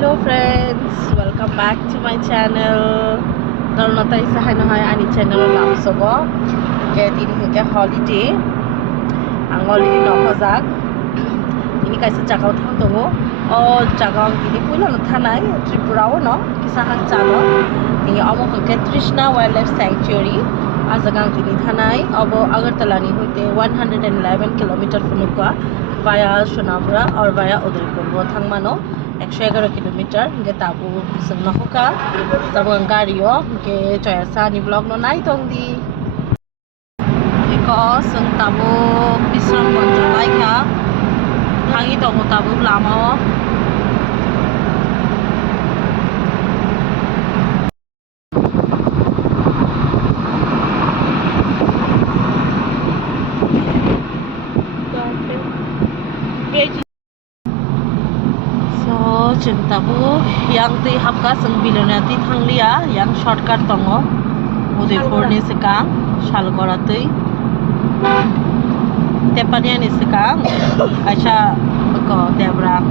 Hello friends, welcome back to my channel. Dorno tai sahay na hay ani channel lam sobo. Ke din ke holiday. Ang holiday no khajak. Ini kaisa jagao thang tongo. O jagao ini puila no thanai Tripura no kisa hang chalo. Ini amo ke Trishna Wildlife Sanctuary. Ajagang ini thanai abo Agartala ni hoite 111 km funukwa via Sonabura or via Udaipur ro thangmano 111 kilometer ke tabu sengna hoka tabu gario ke choyasa ni vlog no nai tongdi ko seng tabu bisram bonja laika hangi tongo tabu lama Cintabu yang ti hapka seng bilonati thanglia yang shortcut tongo Udaipur ni sekang Shalgora tui Tepania ni sekang Aisha ko Debra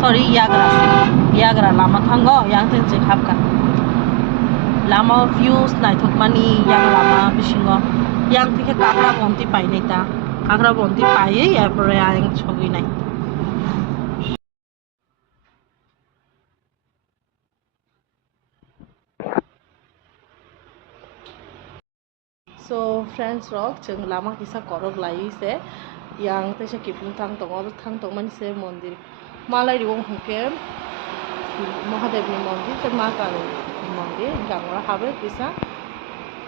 sorry Yagra lama thango yang tin cek hapka lama views nai thokmani yang lama bisingo yang ti ke kakra bonti pai nai ta kakra bonti pai ya pore yang chogi nai. So friends rock jeng lama kisa korok lai se yang tesa kipung thang tong man se mondir malai riwong hongke Mahadev ni mondir te ma ka mondir gangra habe kisa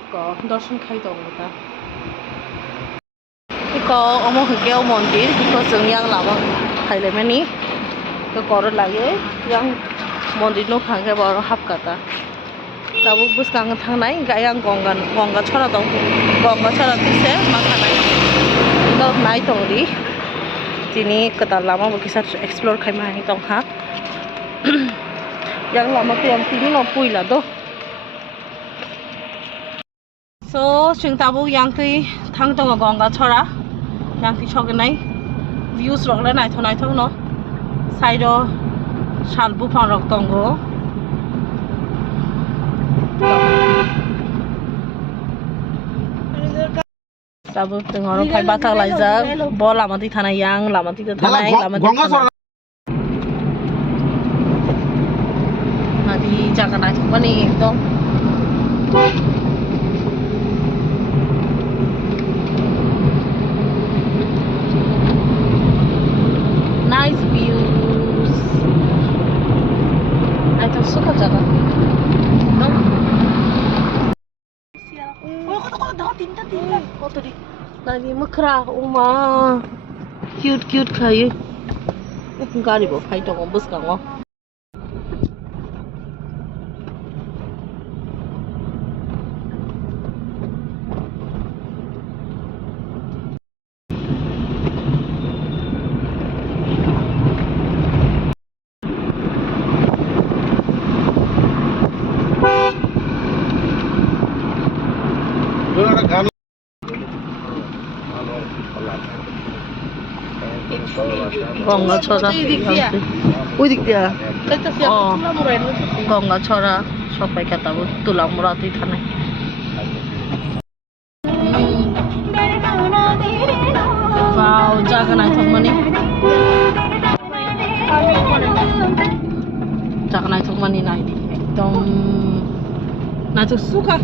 ko darshan khai tong ta ko omo hongke mondir ko jeng yang lama khaile mani ko korok lai yang mondir no khangke bor hapkata tabu bus kang thangnai gayang gonga chora dong gonga chora tise makhanai do nai tongri tini kata lama bo kisa explore khai mai tong ha yang lama te yang tini no puila do so sing tabu yang ti thang tong gonga chora yang ti chognai views rok la nai thong no side o salbu phang rok tongo Tabu tengok orang kai batak laja, bol lama ti tanah yang, lama ti tanah, lama ti tanah. Nanti jangan naik mana itu. Nice views. Itu suka jangan. Tinta foto di nani makra uma cute khai gari bo phai tong bus kango Gongga chora ওই দিক দিয়া গঙ্গা ছড়া সবাই কাটাবো তুলামুড়াতেই থানে জায়গা নাই থাক মানে জায়গা নাই থাক মানে নাই একদম নাই তো সুখা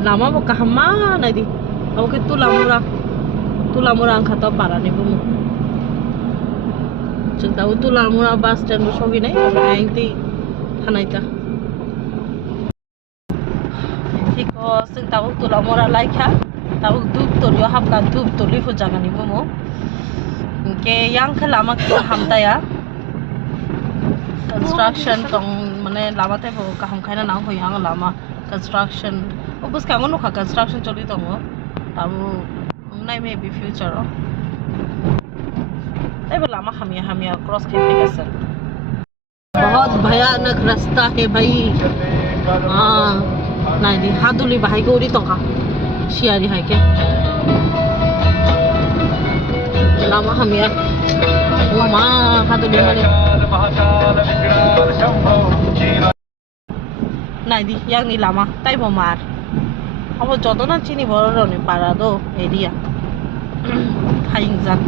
lama mo kahama na di ako kay tulamura ang kata para ni bumo jeng tahu tulamura bus stand mo sogi nai apa yang ti hanai ta ko jeng tahu tulamura laika tahu dup tolio hapka dup toli fu jaga ni bumo ke yang ke lama ke hamta ya construction tong mane lama te bo kaham khaina na ho yang lama construction obus ka ngono kha construction choli tongo tabu nai maybe future ए बोला हमिया cross खेलने का sir बहुत भयानक रास्ता है भाई हाँ नहीं हादुली भाई को उड़ी तो का शियारी है के Lama हमिया mama haduli mani nai di yang ni lama tai bomar abo jodo na chini boro ni parado area haingjan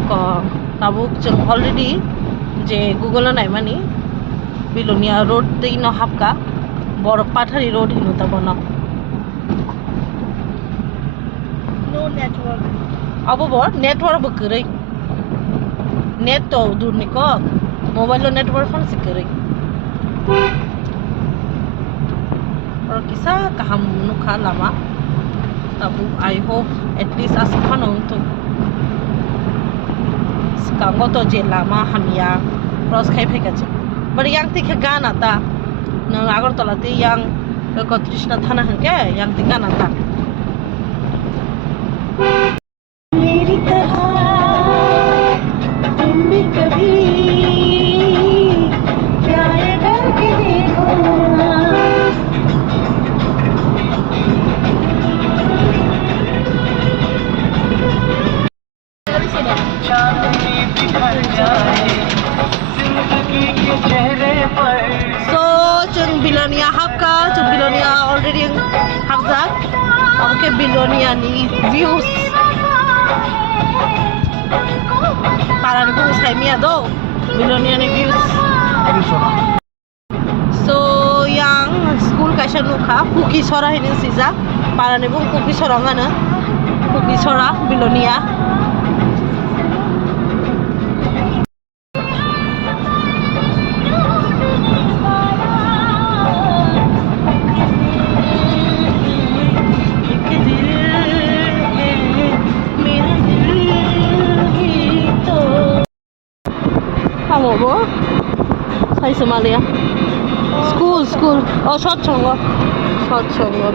iko tabuk jeng already je google nai mani bilonia road dei no hapka boro pathari road hinu tabono No network. abo bor network bekerei net to dur ni ko mobile network phone sikerei or kisa kaham nukha lama tabu I hope at least as khanong to skango to je lama hamia cross khai phai kache bar yang ti kha gana ta nang agor tola ti yang ko trishna thana hanke yang ti gana ta मेरी तरह तुम भी कभी क्या ये करके देखो ना so chung bilonia hapka chung bilonia already hapjak oke bilonia ni views para ni kung say miya do bilonia ni views so yang school kaisa nukha puki sora hinin sija para ni bung puki sora ngana puki sora bilonia Kamu bo? Sai Somalia. School. Oh, Shotchongo,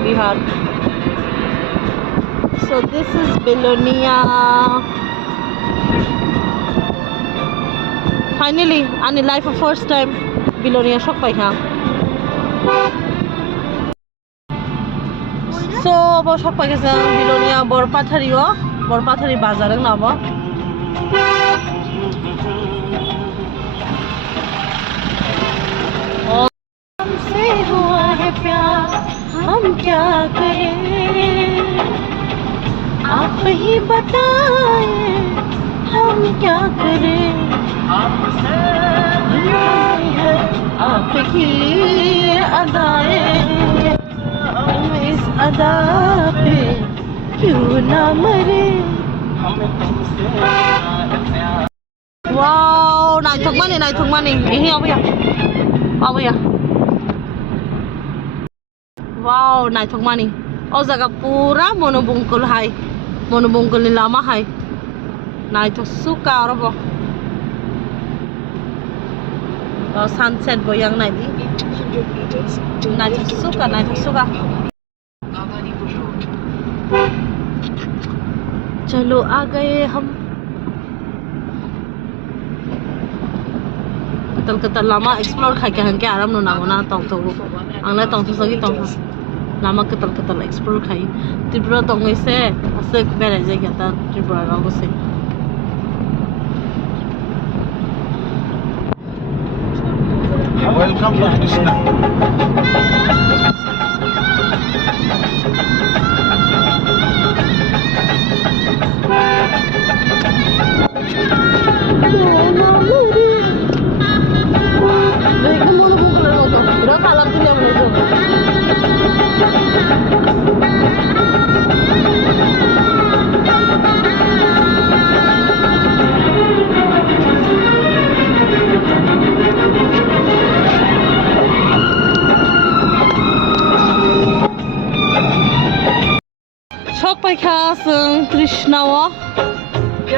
Bihar. So this is Bilonia. Finally, ani life first time Bilonia shok pai ha. So bo shok pai kesa Bilonia Borpathari bazar na bo. हमसे हुआ है प्यार हम क्या करें आप ही बताएं हम क्या करें आपकी अदाएं हम इस अदा पे क्यों ना मरे wow này thuk mani ini apa ya wow nai thok mani o jaga pura monobungkul ni lama hai nai thok suka robo sunset boyang nai di nai thok suka चलो आ गए हम कतल lama explore khai ke han ke aram no nangona tong to angla tong to sagi tong lama कतल explore khai Tripura tong ise ase bere je gata Tripura ra go se welcome to Krishna Shok pai kha sung Krishna wa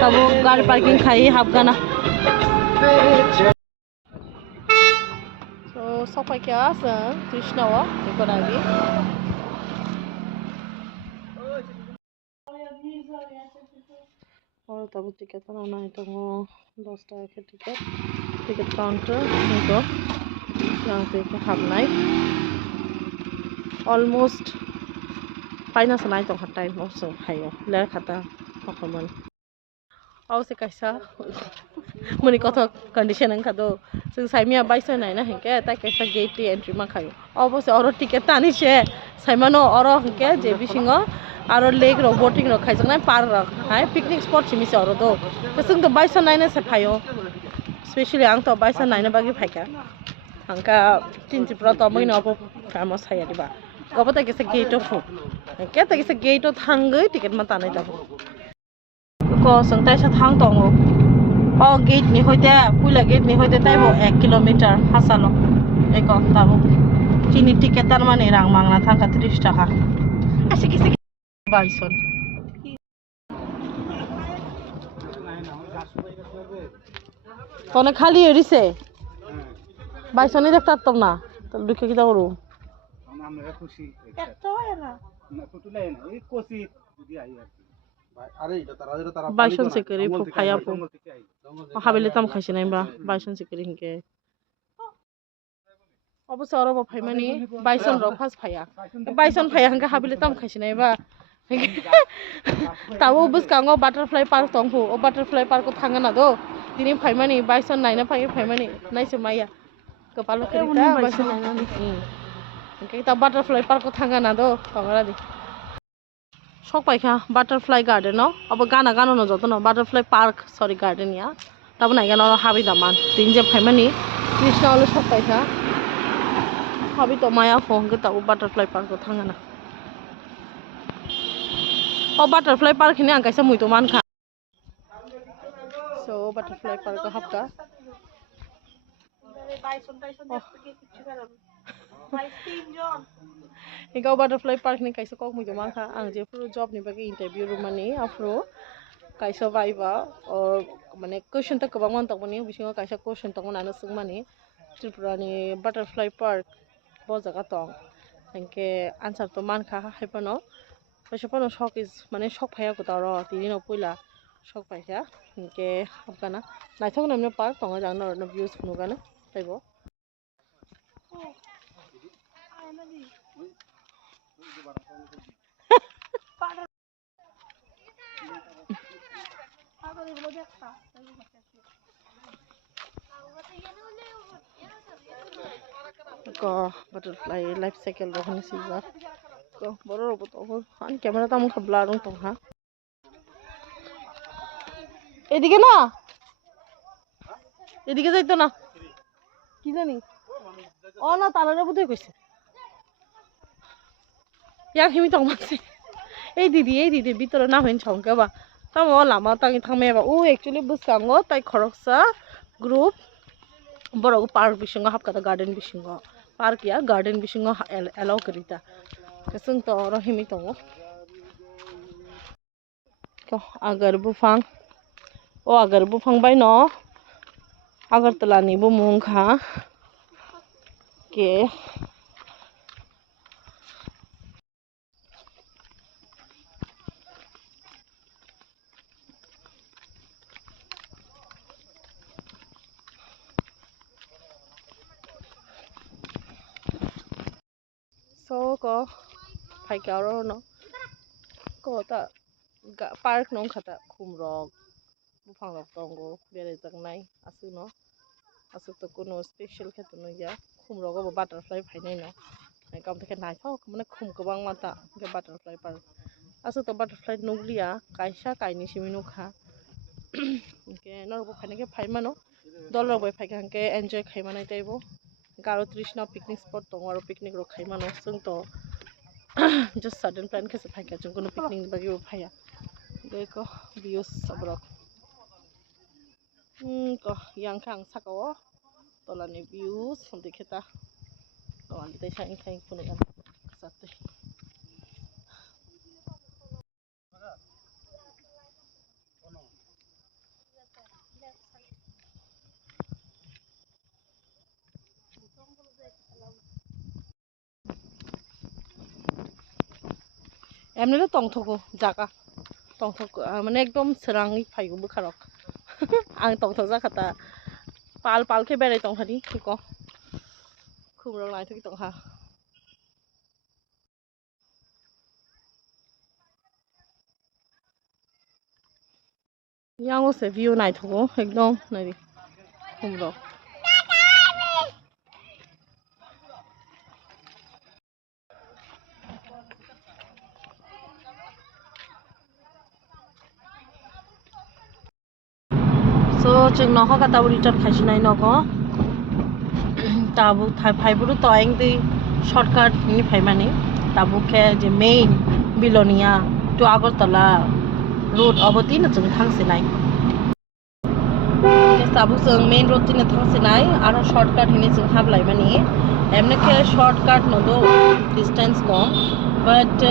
tabo gari parking khai habgana so shok pai kha sung Krishna wa ekon agi और तब ticket बनाना है तो 10 টাকা के ticket counter तो यहाँ पे half night almost final सनाई तो टाइम ऑल्सो हायो लेर खाता Aw se kaisa muni koto condition ang kado sing saimia baisa nai na hinke ta kaisa gate ti entry ma khayo obose oro ticket tani she saimano oro hinke je bisingo aro lake ro boating ro khaijak nai par ro hai picnic spot chimi se oro do sing to baisa nai na se phayo especially ang to baisa nai na bagi phaika angka tinji pro to moi no po famous hai ari ba gobo ta kaisa gate of hinke ta kaisa gate of thangai ticket ma tanai ta ko sangtai sa thang tongo o gate ni hoite pula gate ni hoite taibo 1 kilometer hasalo eko tabo chini ticket tar mane rang mangna thangka 30 টাকা ashe kisi bison tone khali erise bison ni dekta tom na to dukhe ki daoru আমরা খুশি একটা হয় না না টুটুলাই না এই কোসি যদি আই আর আরে এটা তারা bison se keri pu phaya pu habele tam khaisi nai ba bison se keri hinke obose oro bo phaimani bison ro fast phaya bison phaya hangka habele tam khaisi nai ba tawo bus kango butterfly park tongpu o butterfly park ko thanga na do dini phaimani bison naina phaimani naise maya kapalo kerita bison naina ni hingke ta butterfly park ko thanga na do tongara di sok paikha butterfly garden no abo gana gano no joto no butterfly park sorry garden ya tabo nai gano habi daman tin je phaimani krishna olo sok paikha habi to maya phone ke tabo butterfly park ko thanga na o butterfly park ni ang kaisa mui to man kha so butterfly park ko hapka bison Tyson দেখতে কি কিছু কারণ 23 জন Ikaw butterfly park ni kaisa kok mui to man kha ang je pro job ni bagi interview room mani afro kaisa vaiba or mane question ta kabang man tak mani bisingo kaisa question tak mani sung mani tripura ni butterfly park bo jaga tong enke answer to man kha haipano paisapano shock is mane shock phaya ko taro tini no puila shock paisa enke apkana naithok namne park tonga jang no views funugana taibo ko butterfly life cycle ro hani sija ko boro ro to an camera ta mun khabla rong tong ha এদিকে না এদিকে যাইতো না কি জানি ও না তালারে বুঝে কইছে yak himi tong mase ei didi bitore na hoin chongka ba tamo lama tangi thangme ba o actually buskango tai khoroksa group borok park bisingo hapkata garden bisingo park ya garden bisingo allow karita kasung to ro himi tongo ko agar bufang o agar bufang bai no agartala ni bu mung kha ke so ko phai ka ro no ko ta park nong khata khumrok bufang rok tongo bere jangnai asu no asu to kono special kheto no ya khumrok go butterfly phainai no kam theke nai thok mane khum kobang mata ke butterfly park asu to butterfly nuglia kaisa kaini siminu kha ke nor bo phaine ke phaimano dolor boy phai ke enjoy khaimanai taibo garo trishna picnic spot tongo aro picnic ro khaimano sung to just sudden plan kese phai ka chung kono picnic bagi bo phaya deko views sabrok ko yang khang sakao tolani views dikheta kawan dai saing khaing punugan sate এমনি tongthoko jaga tongthok মানে একদম serang phaigo bukharok ang tongthok jakata pal pal ke berai tonghani ko khumrok nai thoki tongha Yang se view nai thogo ekdom nai humro. So jeng no ka tabu return khaisi nai no ko tabu thai phai buru to aing di shortcut ni phai mani tabu ke je main bilonia to agartala road oboti na jeng thang se nai ke tabu jeng main road tin thang se nai aro shortcut hini jeng hab lai mani emne ke shortcut no do distance ko but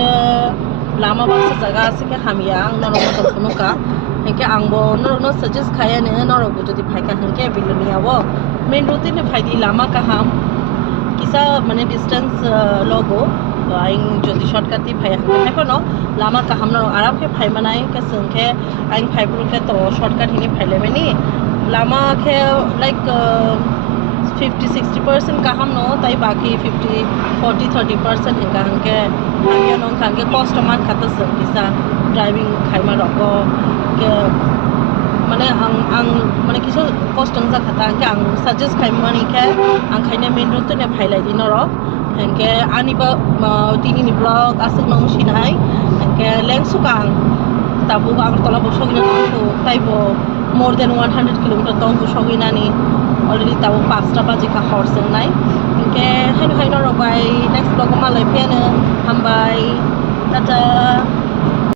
lama bangsa jaga ase ke hamia ang no no to kono ka hengke angbo no suggest khaya ne no ro jodi phai ka hengke bilonia wo main road tin phai di lama ka ham kisa mane distance logo aing jodi shortcut ti phai hengke phai kono lama ka ham no aram ke phai manai ke sengke aing phai bru ke to shortcut hini phai le mani lama ke like 50-60% ka ham no tai baki 40-30% hengka hengke hamia no hengke customer khata seng kisa driving khai ma roko ke mane ang mane kiso cost ang khata ke ang suggest khai mani ke ang khaine main road ne phai lai din ro hengke ani ba tini ni blog asuk nong sinai hengke leng sukang tabu agartala bo sogina ko taibo more than 100 km tong bo sogina ni already tabu 5টা baje ka horse nai hengke haino ro bai next blog ma lai pian hambai tata